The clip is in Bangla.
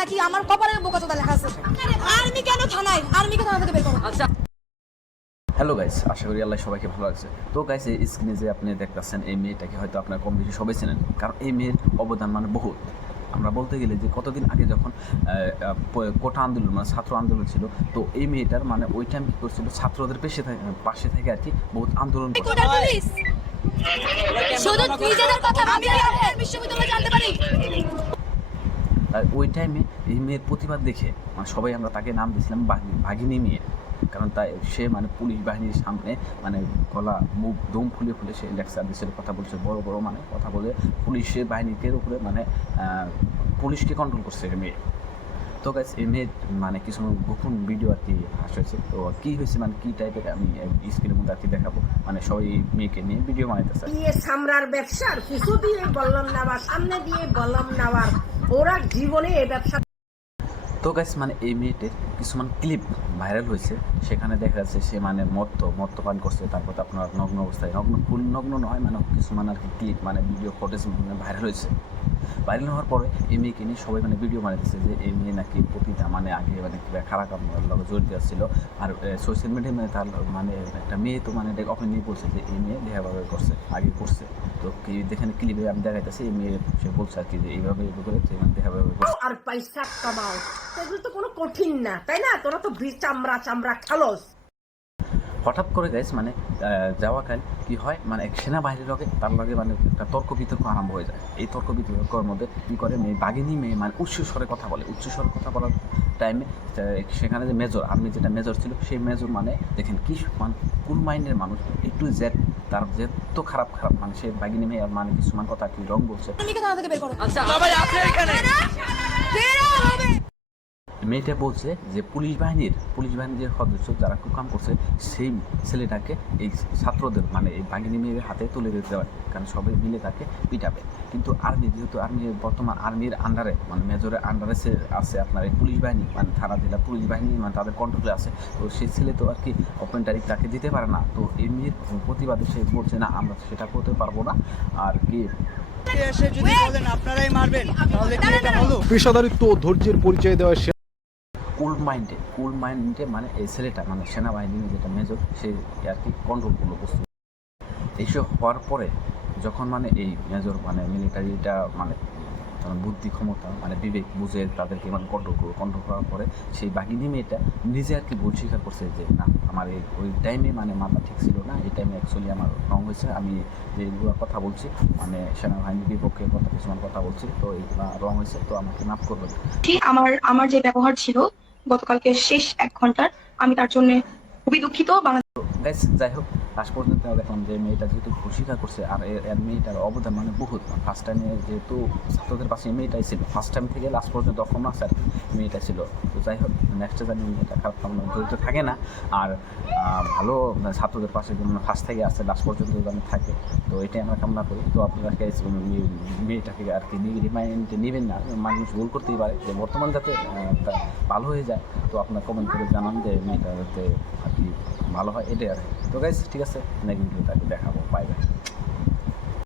নাকি আমার কপালের বোকাচোদা লেখা আছে? আর্মি কেন থানায়? আর্মিকে থানা থেকে বের করো। আচ্ছা হ্যালো গাইস, আশা করি আল্লাহ সবাইকে ভালো লাগছে। তো গাইস, এই স্ক্রিনে যে আপনি দেখতেছেন এই মেয়েটাকে হয়তো আপনার কম বেশি সবাই চেনেন, কারণ এই মেয়ের অবদান মানে বহুত। আমরা বলতে গেলে যে কতদিন আগে যখন কোটা আন্দোলন মানে ছাত্র আন্দোলন ছিল, তো এই মেয়েটার মানে ওই টাইম কী করছিল, ছাত্রদের পাশে থেকে আর কি বহুত আন্দোলন করছিল। শুধু নিজেদের কথা ভাবি আর বিশ্ববিদ্যালয়ে জানতে পারি। আর ওই টাইমে এই মেয়ের প্রতিবাদ দেখে মানে সবাই আমরা তাকে নাম দিয়েছিলাম বাঘিনী মেয়ে, কারণ তাই সে মানে পুলিশ বাহিনীর সামনে মানে গলা মুখ দম ফুলে ফুলে সে লেকচার দিচ্ছিল, কথা বলছে বড় বড় মানে কথা বলে পুলিশের বাহিনীকে উপরে মানে পুলিশকে কন্ট্রোল করছে এই মেয়ে। তো গাইস, এই মেয়ের মানে কিছু গোপন ভিডিও আর কি হয়েছে। তো কী হয়েছে মানে কী টাইপের আমি স্ক্রিনের মধ্যে আর কি দেখাবো, মানে সবাই মেয়েকে নিয়ে ভিডিও বানাইতেছে। সামরার ব্যবসার কিছু দিয়ে বললাম নেওয়ার, সামনে দিয়ে বললাম নেওয়ার, ওরা জীবনে এই ব্যবসা। তো গাইস, মানে এই মেয়েটির কিছুমান ক্লিপ ভাইরাল হয়েছে, সেখানে দেখা যাচ্ছে সে মানে মদ্যপান করছে, তারপর আপনার নগ্ন অবস্থায়, ফুল নগ্ন নয় মানে কিছুমান আর কি ক্লিপ মানে ভিডিও ফুটেজ মানে ভাইরাল হয়েছে। ভাইরাল হওয়ার পরে এই মেয়েকে নিয়ে সবাই মানে ভিডিও বানাইতেছে যে এই মেয়ে নাকি প্রতিটা মানে আগে মানে খারাপ কামের লগে জড়িত ছিল। আর সোশ্যাল মিডিয়ায় মানে তার মানে একটা মেয়ে তো মানে ওপেন নিয়ে বলছে যে এই মেয়ে দেহাভাবে করছে, আগে করছে। তো কি দেখেন ক্লিপে আমি দেখাইতেছি, এই মেয়ে সে বলছে আর কি যে এইভাবে করে মানে দেহাভাবে করছে। আর পয়সা কামাও, এগুলো তো কোনো কঠিন না, তাই না? তোরা তো চামড়া খালোস। হঠাৎ করে গাইস মানে যাওয়াকাল কি হয় মানে এক সেনাবাহিনীর লগে তার লগে মানে একটা তর্ক বিতর্ক আরম্ভ হয়ে যায়। এই তর্ক বিতর্কের মধ্যে কী করে বাঘিনী মেয়ে মানে উচ্চস্বরে কথা বলার টাইমে সেখানে যে মেজর আর্মি যেটা মেজর ছিল, সেই মেজর মানে দেখেন কি মানে কুল মাইন্ডের মানুষ, একটু জেদ তার জেদ তো খারাপ মানে সে বাঘিনী মেয়ে মানে কিছুমান কথা কি রং বলছে। আচ্ছা সবাই আছে এখানে, মেয়েটা বলছে যে পুলিশ বাহিনীর যে সদস্য যারা কুকাম করছে সেই ছেলেটাকে এই ছাত্রদের মানে এই বাঘিনী মেয়ের হাতে তুলে দিতে পারে, কারণ সবাই মিলে তাকে পিটাবে। কিন্তু আর্মি যেহেতু বর্তমান আর্মির আন্ডারে মানে মেজরের আন্ডারে আছে আপনার এই পুলিশ বাহিনী মানে থানা জেলা পুলিশ বাহিনী মানে তাদের কন্ট্রোলে আছে। তো সেই ছেলে তো আর কি ওপেন ডাইরেক্ট তাকে দিতে পারে না। তো এই মেয়ের প্রতিবাদে সে বলছে না, আমরা সেটা করতে পারবো না আর কি। পেশাদারিত্ব ও ধৈর্যের পরিচয় দেওয়া কুল মাইন্ডে মানে এই ছেলেটা মানে সেনাবাহিনীর যেটা মেজর সে আর কি কন্ট্রোল করলো বস্তু। এইসব হওয়ার পরে যখন মানে এই মেজর মানে মিলিটারিটা মানে বুদ্ধি ক্ষমতা মানে বিবেক বুঝে তাদেরকে মানে কন্ট্রোল করার পরে সেই বাঘিনী মেয়েটা নিজে আর কি ভুল স্বীকার করছে যে না, আমার ওই টাইমে মানে মাথা ঠিক ছিল না, এই টাইমে অ্যাকচুয়ালি আমার রং হয়েছে, আমি যেগুলো কথা বলছি মানে সেনাবাহিনীর বিপক্ষে কিছুমান কথা বলছি, তো এইগুলো রং হয়েছে, তো আমাকে মাফ করবেন। আমার যে ব্যবহার ছিল গতকালকে শেষ 1 ঘন্টার, আমি তার জন্য খুবই দুঃখিত। যাই হোক, লাস্ট পর্যন্ত দেখলাম যে মেয়েটা যেহেতু স্বীকার করছে আর এর মেয়েটার অবদান মানে বহুত। ফার্স্ট টাইমে যেহেতু ছাত্রদের পাশে মেয়েটাই ছিল, ফার্স্ট টাইম থেকে লাস্ট পর্যন্ত অফমাস আর মেয়েটা ছিল। তো যাই হোক, নেক্সটে জানি মেয়েটা খারাপ কামনা জড়িত থাকে না, আর ভালো ছাত্রদের পাশে ফার্স্ট থেকে আসছে লাস্ট পর্যন্ত যেন থাকে, তো এটাই আমরা কামনা করি। তো আপনারা মেয়েটাকে আর কি রিমাইন্ড নেবেন না, মানুষ ভুল করতেই পারে, যে বর্তমান যাতে ভালো হয়ে যায়। তো আপনারা কমেন্ট করে জানান যে মেয়েটা যাতে আর কি ভালো হয়, এটাই আর। তো গাইস, ঠিক আছে, নেক্সট ভিডিওতে দেখাবো, বাই বাই।